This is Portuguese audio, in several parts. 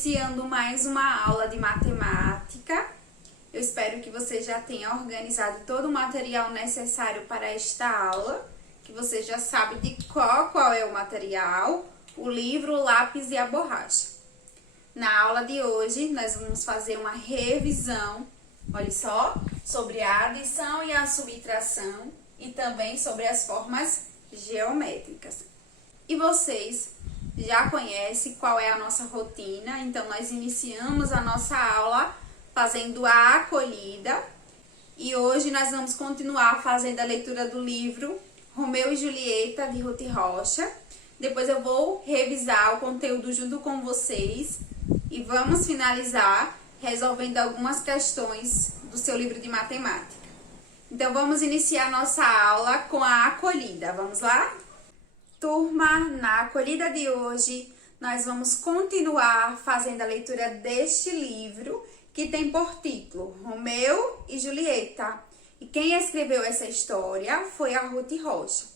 iniciando mais uma aula de matemática. Eu espero que você já tenha organizado todo o material necessário para esta aula, que você já sabe de qual é o material, o livro, o lápis e a borracha. Na aula de hoje, nós vamos fazer uma revisão, olha só, sobre a adição e a subtração e também sobre as formas geométricas. E vocês já conhecem qual é a nossa rotina, então nós iniciamos a nossa aula fazendo a acolhida e hoje nós vamos continuar fazendo a leitura do livro Romeu e Julieta, de Ruth Rocha. Depois eu vou revisar o conteúdo junto com vocês e vamos finalizar resolvendo algumas questões do seu livro de matemática. Então vamos iniciar nossa aula com a acolhida, vamos lá? Turma, na acolhida de hoje, nós vamos continuar fazendo a leitura deste livro, que tem por título Romeu e Julieta. E quem escreveu essa história foi a Ruth Rocha.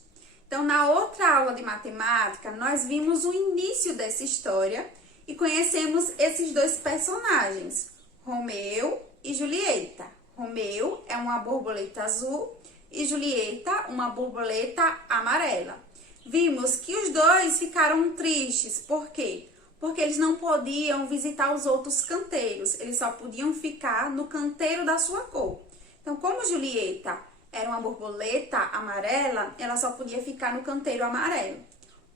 Então, na outra aula de matemática, nós vimos o início dessa história e conhecemos esses dois personagens, Romeu e Julieta. Romeu é uma borboleta azul e Julieta uma borboleta amarela. Vimos que os dois ficaram tristes. Por quê? Porque eles não podiam visitar os outros canteiros. Eles só podiam ficar no canteiro da sua cor. Então, como Julieta era uma borboleta amarela, ela só podia ficar no canteiro amarelo.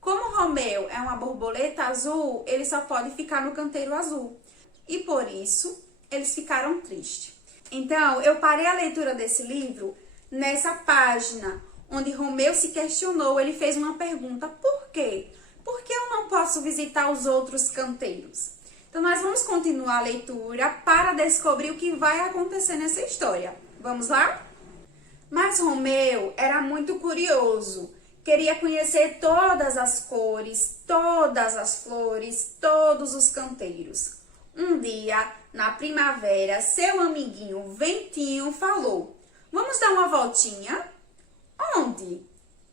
Como Romeu é uma borboleta azul, ele só pode ficar no canteiro azul. E por isso, eles ficaram tristes. Então, eu parei a leitura desse livro nessa página onde Romeu se questionou, ele fez uma pergunta, por quê? Por que eu não posso visitar os outros canteiros? Então, nós vamos continuar a leitura para descobrir o que vai acontecer nessa história. Vamos lá? Mas Romeu era muito curioso, queria conhecer todas as cores, todas as flores, todos os canteiros. Um dia, na primavera, seu amiguinho Ventinho falou, vamos dar uma voltinha? Onde?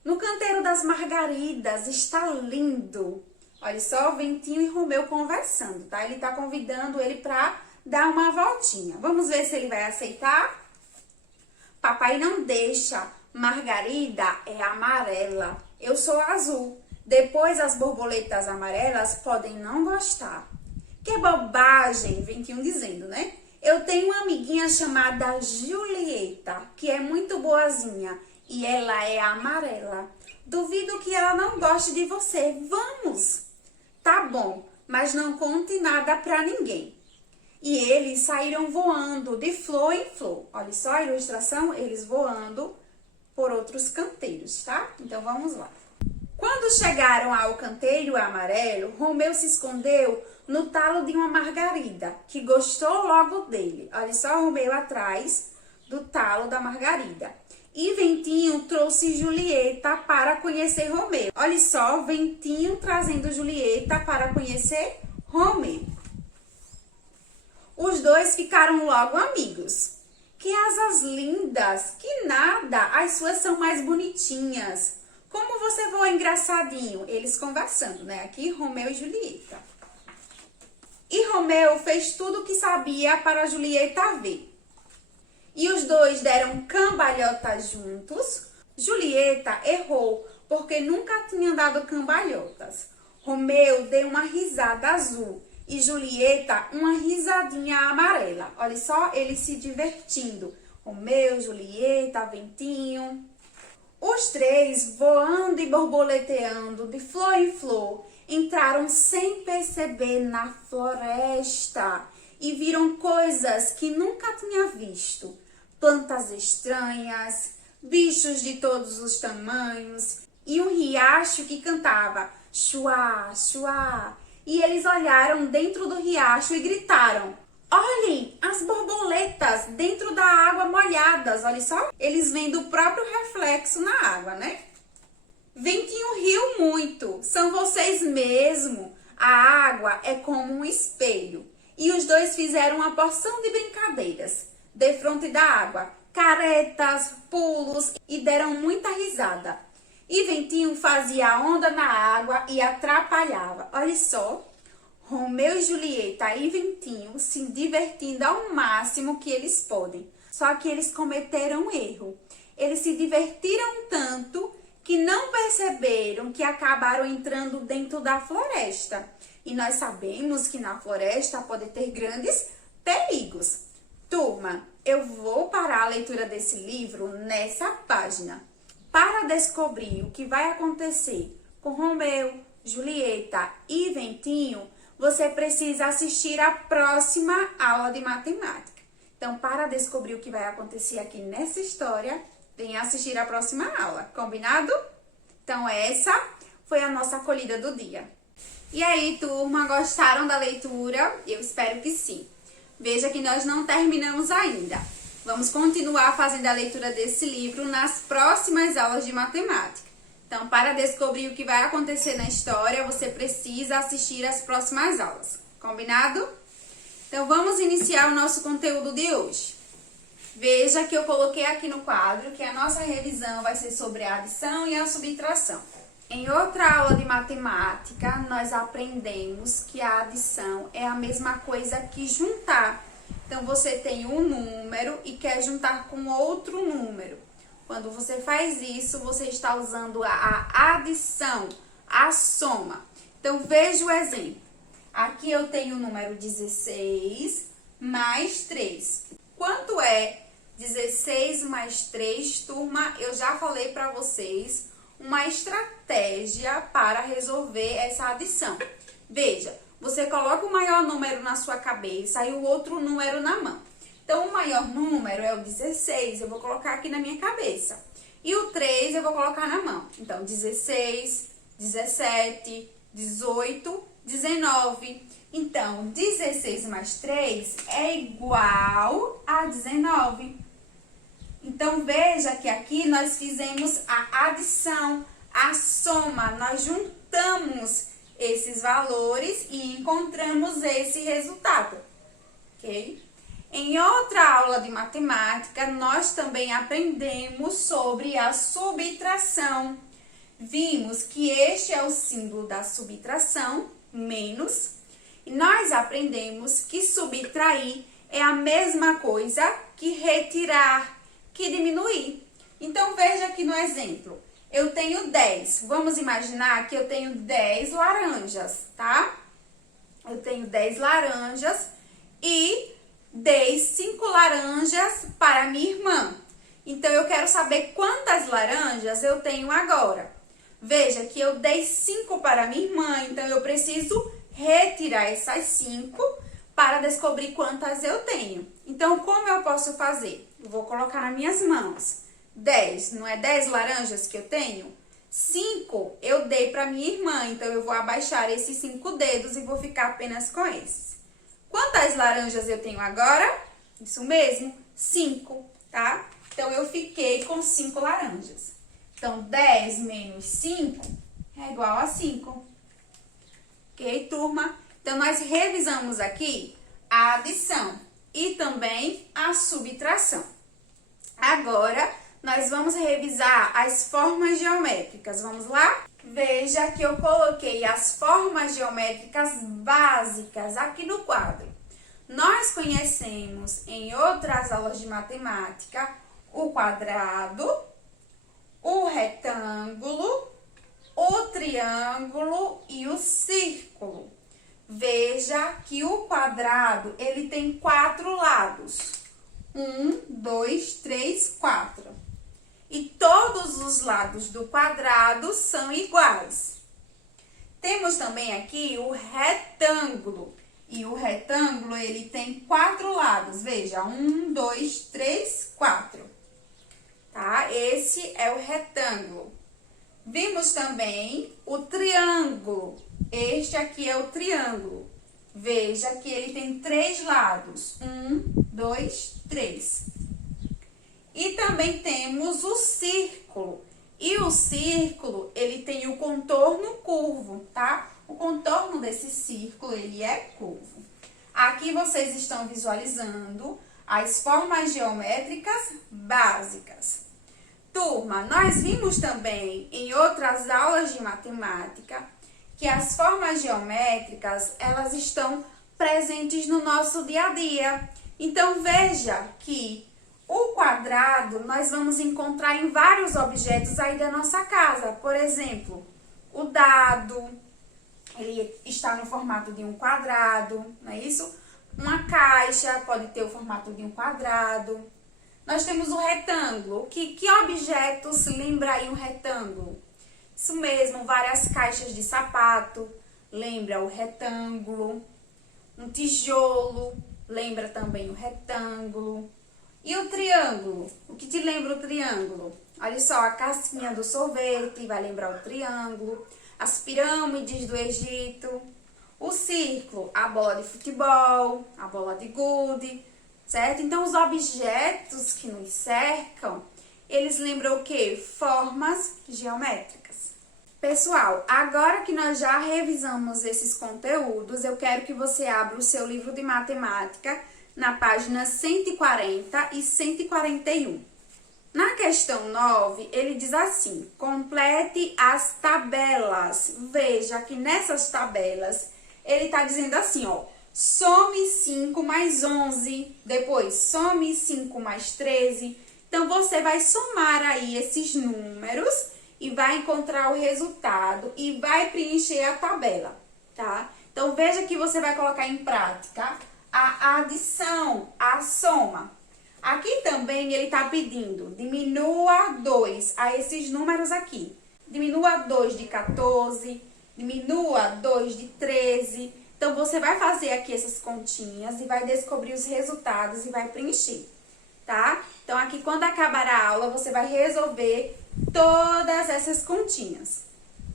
No canteiro das margaridas, está lindo. Olha só, o Ventinho e Romeu conversando, tá? Ele tá convidando ele para dar uma voltinha. Vamos ver se ele vai aceitar? Papai não deixa. Margarida é amarela. Eu sou azul. Depois as borboletas amarelas podem não gostar. Que bobagem, Ventinho dizendo, né? Eu tenho uma amiguinha chamada Julieta, que é muito boazinha. E ela é amarela. Duvido que ela não goste de você. Vamos! Tá bom, mas não conte nada pra ninguém. E eles saíram voando de flor em flor. Olha só a ilustração, eles voando por outros canteiros, tá? Então vamos lá. Quando chegaram ao canteiro amarelo, Romeu se escondeu no talo de uma margarida, que gostou logo dele. Olha só Romeu atrás do talo da margarida. E Ventinho trouxe Julieta para conhecer Romeu. Olha só, Ventinho trazendo Julieta para conhecer Romeu. Os dois ficaram logo amigos. Que asas lindas! Que nada! As suas são mais bonitinhas. Como você voa engraçadinho? Eles conversando, né? Aqui, Romeu e Julieta. E Romeu fez tudo o que sabia para Julieta ver. E os dois deram cambalhotas juntos. Julieta errou, porque nunca tinha dado cambalhotas. Romeu deu uma risada azul e Julieta uma risadinha amarela. Olha só, eles se divertindo. Romeu, Julieta, Ventinho. Os três, voando e borboleteando de flor em flor, entraram sem perceber na floresta e viram coisas que nunca tinha visto. Plantas estranhas, bichos de todos os tamanhos e um riacho que cantava chuá, chuá. E eles olharam dentro do riacho e gritaram, olhem, as borboletas dentro da água molhadas, olha só. Eles vendo o próprio reflexo na água, né? Ventinho riu muito, são vocês mesmo. A água é como um espelho. E os dois fizeram uma porção de brincadeiras defronte da água, caretas, pulos e deram muita risada. E Ventinho fazia onda na água e atrapalhava. Olha só, Romeu e Julieta e Ventinho se divertindo ao máximo que eles podem. Só que eles cometeram um erro. Eles se divertiram tanto que não perceberam que acabaram entrando dentro da floresta. E nós sabemos que na floresta pode ter grandes perigos. Turma, eu vou parar a leitura desse livro nessa página para descobrir o que vai acontecer com Romeu, Julieta e Ventinho. Você precisa assistir a próxima aula de matemática. Então, para descobrir o que vai acontecer aqui nessa história, venha assistir a próxima aula, combinado? Então, essa foi a nossa acolhida do dia. E aí, turma, gostaram da leitura? Eu espero que sim. Veja que nós não terminamos ainda. Vamos continuar fazendo a leitura desse livro nas próximas aulas de matemática. Então, para descobrir o que vai acontecer na história, você precisa assistir às próximas aulas. Combinado? Então, vamos iniciar o nosso conteúdo de hoje. Veja que eu coloquei aqui no quadro que a nossa revisão vai ser sobre a adição e a subtração. Em outra aula de matemática, nós aprendemos que a adição é a mesma coisa que juntar. Então, você tem um número e quer juntar com outro número. Quando você faz isso, você está usando a adição, a soma. Então, veja o exemplo. Aqui eu tenho o número 16 mais 3. Quanto é 16 mais 3, turma? Eu já falei para vocês uma estratégia para resolver essa adição. Veja, você coloca o maior número na sua cabeça e o outro número na mão. Então, o maior número é o 16, eu vou colocar aqui na minha cabeça. E o 3 eu vou colocar na mão. Então, 16, 17, 18, 19. Então, 16 mais 3 é igual a 19. Então, veja que aqui nós fizemos a adição, a soma. Nós juntamos esses valores e encontramos esse resultado, ok? Em outra aula de matemática, nós também aprendemos sobre a subtração. Vimos que este é o símbolo da subtração, menos. E nós aprendemos que subtrair é a mesma coisa que retirar, que diminuir. Então, veja aqui no exemplo. Eu tenho 10. Vamos imaginar que eu tenho 10 laranjas, tá? Eu tenho 10 laranjas e dei 5 laranjas para minha irmã. Então, eu quero saber quantas laranjas eu tenho agora. Veja que eu dei 5 para minha irmã, então eu preciso retirar essas 5 para descobrir quantas eu tenho. Então, como eu posso fazer? Eu vou colocar nas minhas mãos. 10, não é 10 laranjas que eu tenho? 5 eu dei para minha irmã, então eu vou abaixar esses 5 dedos e vou ficar apenas com esses. Quantas laranjas eu tenho agora? Isso mesmo, 5, tá? Então, eu fiquei com 5 laranjas. Então, 10 menos 5 é igual a 5. Ok, turma? Então, nós revisamos aqui a adição e também a subtração. Agora, nós vamos revisar as formas geométricas. Vamos lá? Veja que eu coloquei as formas geométricas básicas aqui no quadro. Nós conhecemos em outras aulas de matemática o quadrado, o retângulo, o triângulo e o círculo. Veja que o quadrado, ele tem 4 lados. 1, 2, 3, 4. E todos os lados do quadrado são iguais. Temos também aqui o retângulo. E o retângulo, ele tem 4 lados. Veja, 1, 2, 3, 4. Tá? Esse é o retângulo. Vimos também o triângulo. Este aqui é o triângulo. Veja que ele tem 3 lados. 1, 2, 3. E também temos o círculo. E o círculo, ele tem o contorno curvo, tá? O contorno desse círculo, ele é curvo. Aqui vocês estão visualizando as formas geométricas básicas. Turma, nós vimos também em outras aulas de matemática que as formas geométricas, elas estão presentes no nosso dia a dia. Então, veja que o quadrado nós vamos encontrar em vários objetos aí da nossa casa. Por exemplo, o dado, ele está no formato de um quadrado, não é isso? Uma caixa pode ter o formato de um quadrado. Nós temos o retângulo. Que objetos lembra aí um retângulo? Isso mesmo, várias caixas de sapato, lembra o retângulo. Um tijolo, lembra também o retângulo. E o triângulo? O que te lembra o triângulo? Olha só, a casquinha do sorvete vai lembrar o triângulo. As pirâmides do Egito. O círculo, a bola de futebol, a bola de gude, certo? Então, os objetos que nos cercam, eles lembram o quê? Formas geométricas. Pessoal, agora que nós já revisamos esses conteúdos, eu quero que você abra o seu livro de matemática na página 140 e 141. Na questão 9, ele diz assim: complete as tabelas. Veja que nessas tabelas, ele está dizendo assim, ó, some 5 mais 11, depois some 5 mais 13. Então, você vai somar aí esses números e vai encontrar o resultado e vai preencher a tabela, tá? Então, veja que você vai colocar em prática a adição, a soma. Aqui também ele está pedindo, diminua 2 a esses números aqui. Diminua 2 de 14, diminua 2 de 13. Então, você vai fazer aqui essas continhas e vai descobrir os resultados e vai preencher, tá? Então, aqui quando acabar a aula, você vai resolver todas essas continhas,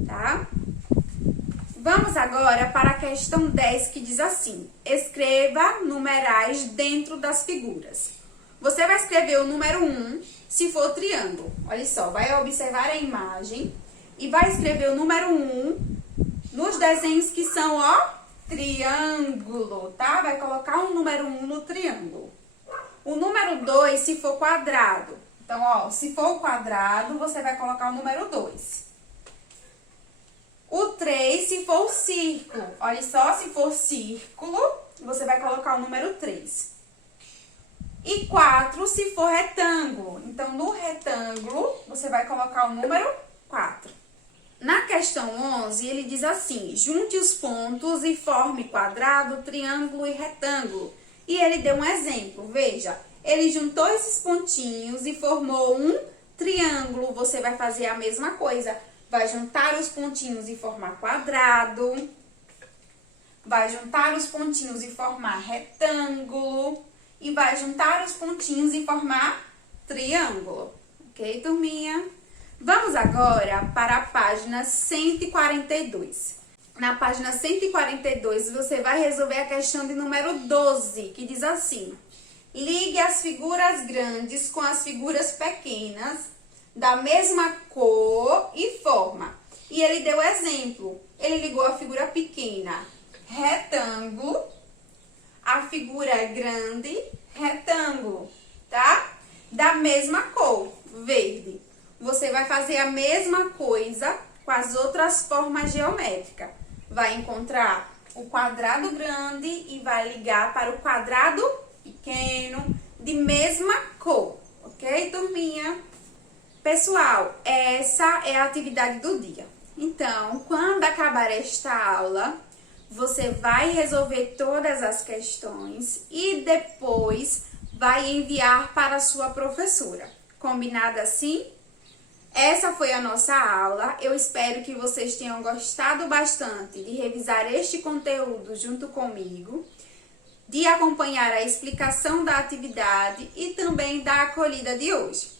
tá? Vamos agora para a questão 10, que diz assim: escreva numerais dentro das figuras. Você vai escrever o número 1 se for triângulo. Olha só, vai observar a imagem e vai escrever o número 1 nos desenhos que são, ó, triângulo, tá? Vai colocar o número 1 no triângulo. O número 2 se for quadrado. Então, ó, se for o quadrado, você vai colocar o número 2. O 3 se for o círculo. Olha só, se for círculo, você vai colocar o número 3. E 4 se for retângulo. Então, no retângulo, você vai colocar o número 4. Na questão 11, ele diz assim: junte os pontos e forme quadrado, triângulo e retângulo. E ele deu um exemplo, veja. Ele juntou esses pontinhos e formou um triângulo. Você vai fazer a mesma coisa. Vai juntar os pontinhos e formar quadrado. Vai juntar os pontinhos e formar retângulo. E vai juntar os pontinhos e formar triângulo. Ok, turminha? Vamos agora para a página 142. Na página 142, você vai resolver a questão de número 12, que diz assim: ligue as figuras grandes com as figuras pequenas da mesma cor e forma. E ele deu exemplo. Ele ligou a figura pequena, retângulo, a figura grande, retângulo, tá? Da mesma cor, verde. Você vai fazer a mesma coisa com as outras formas geométricas. Vai encontrar o quadrado grande e vai ligar para o quadrado pequeno de mesma cor, ok, turminha? Pessoal, essa é a atividade do dia. Então, quando acabar esta aula, você vai resolver todas as questões e depois vai enviar para a sua professora. Combinado assim? Essa foi a nossa aula. Eu espero que vocês tenham gostado bastante de revisar este conteúdo junto comigo, de acompanhar a explicação da atividade e também da acolhida de hoje.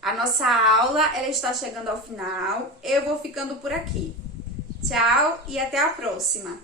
A nossa aula, ela está chegando ao final. Eu vou ficando por aqui. Tchau e até a próxima!